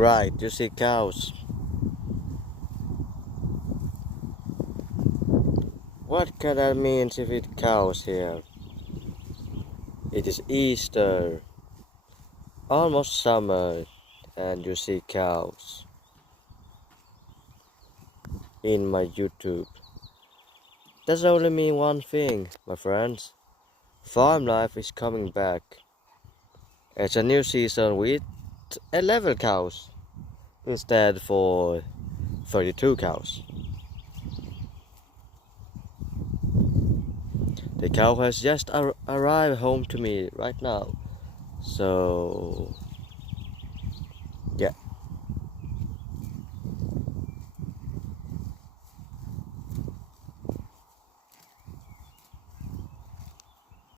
Right, you see cows. What can that mean if it cows here? It is Easter, almost summer, and you see cows in my YouTube. Does only mean one thing, my friends. Farm life is coming back. It's a new season with 11 cows instead for 32 cows. The cow has just arrived home to me right now. So